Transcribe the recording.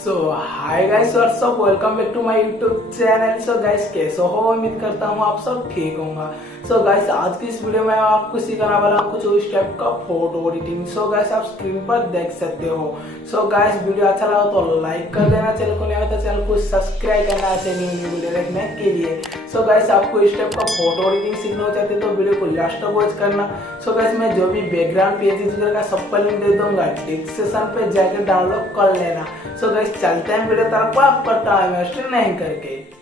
सो हाय guys और सब welcome back to my YouTube channel. So guys कैसे हो, उम्मीद करता हूँ आप सब ठीक होंगे। सो गाइस आज की इस वीडियो में मैं आपको सिखाने वाला हूँ कुछ इस टाइप का फोटो एडिटिंग। सो गाइस आप स्क्रीन पर देख सकते हो। सो गाइस वीडियो अच्छा लगा तो लाइक कर देना, चैनल को नया तो चैनल को सब्सक्राइब करना ऐसे न्यू वीडियो देखने के लिए। सो गाइस आपको इस टाइप का फोटो एडिटिंग सीखना चाहते तो वीडियो को लास्ट तक वॉच करना। सो गाइस मैं जो भी बैकग्राउंड पेजेस का सबका लिंक दे दूंगा, डिस्क्रिप्शन पे जाकर डाउनलोड कर लेना। सो गाइस चलते हैं वीडियो तरफ, आपका टाइम वेस्ट नहीं करके।